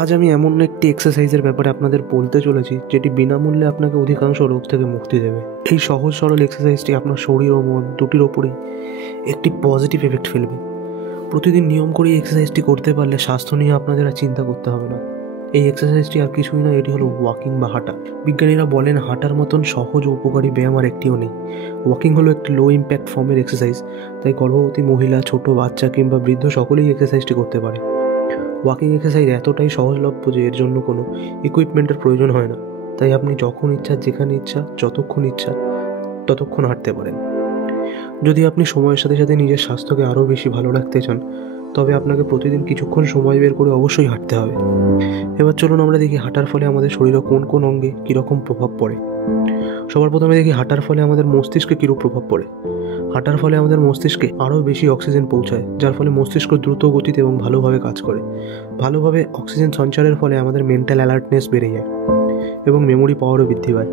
আজ আমি এমন একটি এক্সারসাইজের ব্যাপারে আপনাদের বলতে চলেছি যেটি বিনামূল্যে আপনাকে অধিকাংশ রোগ থেকে মুক্তি দেবে। এই সহজ সরল এক্সারসাইজটি আপনার শরীর ও মন দুটির ওপরেই একটি পজিটিভ এফেক্ট ফেলবে। প্রতিদিন নিয়ম করে এই এক্সারসাইজটি করতে পারলে স্বাস্থ্য নিয়ে আপনাদের আর চিন্তা করতে হবে না। এই এক্সারসাইজটি আর কিছুই না, এটি হলো ওয়াকিং বা হাঁটা। বিজ্ঞানীরা বলেন হাঁটার মতন সহজ ও উপকারী ব্যায়াম আর একটিও নেই। ওয়াকিং হলো একটি লো ইম্প্যাক্ট ফর্মের এক্সারসাইজ, তাই গর্ভবতী মহিলা, ছোট বাচ্চা কিংবা বৃদ্ধ সকলেই এক্সারসাইজটি করতে পারে। ওয়াকিং এক্সারসাইজ এতটাই সহজলভ্য যে এর জন্য কোনো ইকুইপমেন্টের প্রয়োজন হয় না, তাই আপনি যখন ইচ্ছা, যেখানে ইচ্ছা, যতক্ষণ ইচ্ছা ততক্ষণ হাঁটতে পারেন। যদি আপনি সময়ের সাথে সাথে নিজের স্বাস্থ্যকে আরও বেশি ভালো রাখতে চান, তবে আপনাকে প্রতিদিন কিছুক্ষণ সময় বের করে অবশ্যই হাঁটতে হবে। এবার চলুন আমরা দেখি হাঁটার ফলে আমাদের শরীরে কোন কোন অঙ্গে কীরকম প্রভাব পড়ে। সবার প্রথমে দেখি হাঁটার ফলে আমাদের মস্তিষ্কে কীরূপ প্রভাব পড়ে। হাঁটার ফলে আমাদের মস্তিষ্কে আরও বেশি অক্সিজেন পৌঁছায়, যার ফলে মস্তিষ্ক দ্রুত গতিতে এবং ভালোভাবে কাজ করে। ভালোভাবে অক্সিজেন সঞ্চারের ফলে আমাদের মেন্টাল অ্যালার্টনেস বেড়ে যায় এবং মেমোরি পাওয়ারও বৃদ্ধি পায়,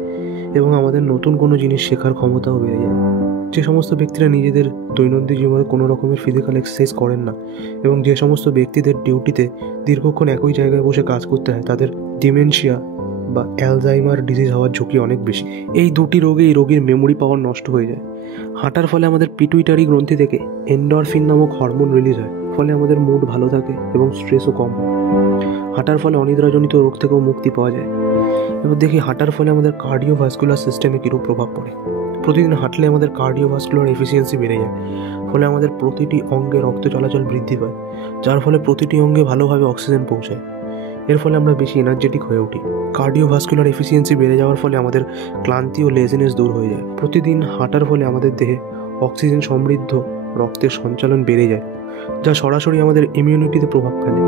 এবং আমাদের নতুন কোনো জিনিস শেখার ক্ষমতাও বেড়ে যায়। যে সমস্ত ব্যক্তিরা নিজেদের দৈনন্দিন জীবনে কোনো রকমের ফিজিক্যাল এক্সারসাইজ করেন না, এবং যে সমস্ত ব্যক্তিদের ডিউটিতে দীর্ঘক্ষণ একই জায়গায় বসে কাজ করতে হয়, তাদের ডিমেনশিয়া বা অ্যালজাইমার ডিজিজ হওয়ার ঝুঁকি অনেক বেশি। এই দুটি রোগে এই রোগীর মেমোরি পাওয়ার নষ্ট হয়ে যায়। হাঁটার ফলে আমাদের পিটুইটারি গ্রন্থি থেকে এন্ডরফিন নামক হরমোন রিলিজ হয়, ফলে আমাদের মুড ভালো থাকে এবং স্ট্রেসও কম হয়। হাঁটার ফলে অনিদ্রাজনিত রোগ থেকেও মুক্তি পাওয়া যায়। এবার দেখি হাঁটার ফলে আমাদের কার্ডিওভাস্কুলার সিস্টেমে কীরূপ প্রভাব পড়ে। প্রতিদিন হাঁটলে আমাদের কার্ডিওভাস্কুলার এফিসিয়েন্সি বেড়ে যায়, ফলে আমাদের প্রতিটি অঙ্গে রক্ত চলাচল বৃদ্ধি পায়, যার ফলে প্রতিটি অঙ্গে ভালোভাবে অক্সিজেন পৌঁছায়। এর ফলে আমরা বেশি এনার্জেটিক হয়ে উঠি। কার্ডিওভাস্কুলার এফিসিয়েন্সি বেড়ে যাওয়ার ফলে আমাদের ক্লান্তি ও লেজিনেস দূর হয়ে যায়। প্রতিদিন হাঁটার ফলে আমাদের দেহে অক্সিজেন সমৃদ্ধ রক্তের সঞ্চালন বেড়ে যায়, যা সরাসরি আমাদের ইমিউনিটিতে প্রভাব ফেলে,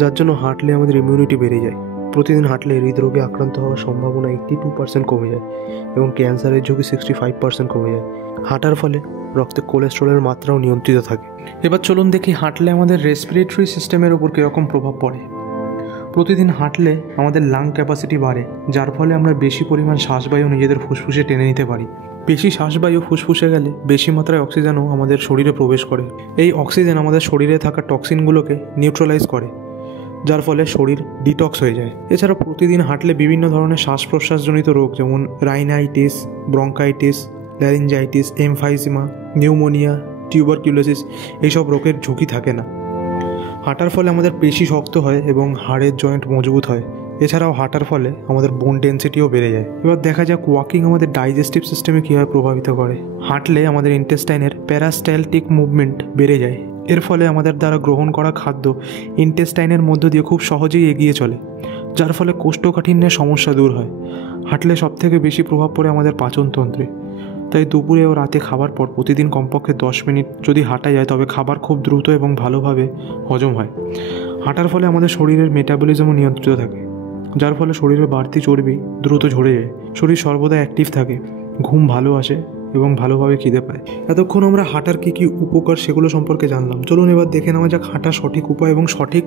যার জন্য হাঁটলে আমাদের ইমিউনিটি বেড়ে যায়। প্রতিদিন হাঁটলে হৃদরোগে আক্রান্ত হওয়ার সম্ভাবনা 82% কমে যায় এবং ক্যান্সারের ঝুঁকি 65% কমে যায়। হাঁটার ফলে রক্তে কোলেস্টেরলের মাত্রাও নিয়ন্ত্রিত থাকে। এবার চলুন দেখি হাঁটলে আমাদের রেসপিরেটরি সিস্টেমের উপর কীরকম প্রভাব পড়ে। প্রতিদিন হাঁটলে আমাদের লাং ক্যাপাসিটি বাড়ে, যার ফলে আমরা বেশি পরিমাণ শ্বাসবায়ু নিজেদের ফুসফুসে টেনে নিতে পারি। বেশি শ্বাসবায়ু ফুসফুসে গেলে বেশি মাত্রায় অক্সিজেনও আমাদের শরীরে প্রবেশ করে। এই অক্সিজেন আমাদের শরীরে থাকা টক্সিনগুলোকে নিউট্রালাইজ করে, যার ফলে শরীর ডিটক্স হয়ে যায়। এছাড়া প্রতিদিন হাঁটলে বিভিন্ন ধরনের শ্বাস প্রশ্বাসজনিত রোগ, যেমন rhinitis, bronchitis, laryngitis, emphysema, pneumonia, tuberculosis এইসব রোগের ঝুঁকি থাকে না। হাঁটার ফলে আমাদের পেশি শক্ত হয় এবং হাড়ের জয়েন্ট মজবুত হয়। এছাড়াও হাঁটার ফলে আমাদের বোন ডেন্সিটিও বেড়ে যায়। এবার দেখা যাক ওয়াকিং আমাদের ডাইজেস্টিভ সিস্টেমে কীভাবে প্রভাবিত করে। হাঁটলে আমাদের ইন্টেস্টাইনের প্যারাস্টালটিক মুভমেন্ট বেড়ে যায়। এর ফলে আমাদের দ্বারা গ্রহণ করা খাদ্য ইন্টেস্টাইনের মধ্য দিয়ে খুব সহজেই এগিয়ে চলে, যার ফলে কোষ্ঠকাঠিন্যের সমস্যা দূর হয়। হাঁটলে সবথেকে বেশি প্রভাব পড়ে আমাদের পাচনতন্ত্রে, তাই দুপুরে ও রাতে খাবার পর প্রতিদিন কমপক্ষে 10 মিনিট যদি হাঁটা যায়, তবে খাবার খুব দ্রুত এবং ভালোভাবে হজম হয়। হাঁটার ফলে আমাদের শরীরের মেটাবলিজমও নিয়ন্ত্রিত থাকে, যার ফলে শরীরের বাড়তি চর্বি দ্রুত ঝরে যায়। শরীর সর্বদা অ্যাক্টিভ থাকে, ঘুম ভালো আসে এবং ভালোভাবে খিদে পায়। এতক্ষণ আমরা হাঁটার কী কী উপকার সেগুলো সম্পর্কে জানলাম। চলুন এবার দেখে নেওয়া যাক হাঁটার সঠিক উপায় এবং সঠিক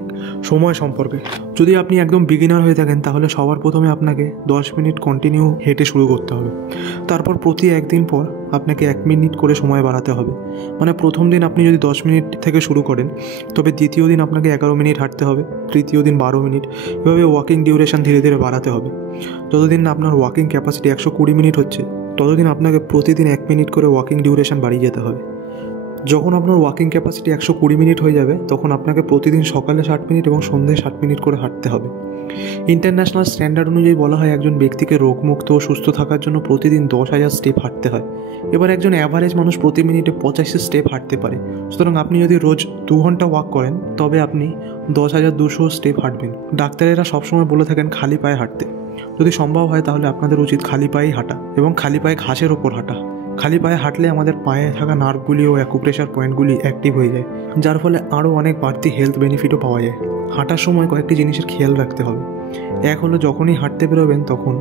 সময় সম্পর্কে। যদি আপনি একদম বিগিনার হয়ে থাকেন, তাহলে সবার প্রথমে আপনাকে 10 মিনিট কন্টিনিউ হেঁটে শুরু করতে হবে। তারপর প্রতি একদিন পর আপনাকে 1 মিনিট করে সময় বাড়াতে হবে। মানে প্রথম দিন আপনি যদি 10 মিনিট থেকে শুরু করেন, তবে দ্বিতীয় দিন আপনাকে 11 মিনিট হাঁটতে হবে, তৃতীয় দিন 12 মিনিট, এভাবে ওয়াকিং ডিউরেশন ধীরে ধীরে বাড়াতে হবে। যতদিন না আপনার ওয়াকিং ক্যাপাসিটি 120 মিনিট হচ্ছে, ততদিন আপনাকে প্রতিদিন 1 মিনিট করে ওয়াকিং ডিউরেশন বাড়িয়ে যেতে হবে। যখন আপনার ওয়াকিং ক্যাপাসিটি 120 মিনিট হয়ে যাবে, তখন আপনাকে প্রতিদিন সকালে 60 মিনিট এবং সন্ধ্যায় 60 মিনিট করে হাঁটতে হবে। ইন্টারন্যাশনাল স্ট্যান্ডার্ড অনুযায়ী বলা হয় একজন ব্যক্তিকে রোগমুক্ত ও সুস্থ থাকার জন্য প্রতিদিন 10,000 স্টেপ হাঁটতে হয়। এবার একজন অ্যাভারেজ মানুষ প্রতি মিনিটে 85 স্টেপ হাঁটতে পারে। সুতরাং আপনি যদি রোজ 2 ঘন্টা ওয়াক করেন, তবে আপনি 10,200 স্টেপ হাঁটবেন। ডাক্তারেরা সবসময় বলে থাকেন খালি পায়ে হাঁটতে। যদি সম্ভব হয় তাহলে আপনাদের উচিত খালি পায়েই হাঁটা এবং খালি পায়ে ঘাসের ওপর হাঁটা। খালি পায়ে হাঁটলে আমাদের পায়ে থাকা নার্ভগুলি ও অ্যাকুপ্রেশার পয়েন্টগুলি অ্যাক্টিভ হয়ে যায়, যার ফলে আরও অনেক বাড়তি হেলথ বেনিফিটও পাওয়া যায়। হাঁটার সময় কয়েকটি জিনিসের খেয়াল রাখতে হবে। এক হলো, যখনই হাঁটতে বেরোবেন তখন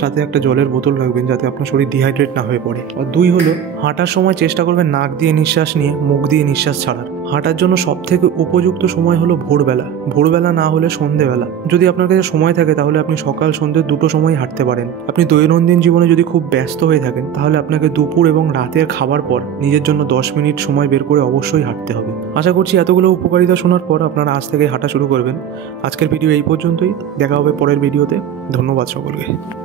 সাথে একটা জলের বোতল রাখবেন, যাতে আপনার শরীর ডিহাইড্রেট না হয়ে পড়ে। আর 2 হলো, হাঁটার সময় চেষ্টা করবেন নাক দিয়ে নিঃশ্বাস নিয়ে মুখ দিয়ে নিঃশ্বাস ছাড়ার। হাঁটার জন্য সবথেকে উপযুক্ত সময় হলো ভোরবেলা, ভোরবেলা না হলে সন্ধেবেলা। যদি আপনার কাছে সময় থাকে তাহলে আপনি সকাল সন্ধ্যে দুটো সময় হাঁটতে পারেন। আপনি দৈনন্দিন জীবনে যদি খুব ব্যস্ত হয়ে থাকেন তাহলে আপনাকে দুপুর এবং রাতের খাবার পর নিজের জন্য 10 মিনিট সময় বের করে অবশ্যই হাঁটতে হবে। আশা করছি এতগুলো উপকারিতা শোনার পর আপনারা আজ থেকে হাঁটা শুরু করবেন। আজকের ভিডিও এই পর্যন্তই, দেখা হবে পরের ভিডিওতে। ধন্যবাদ সকলকে।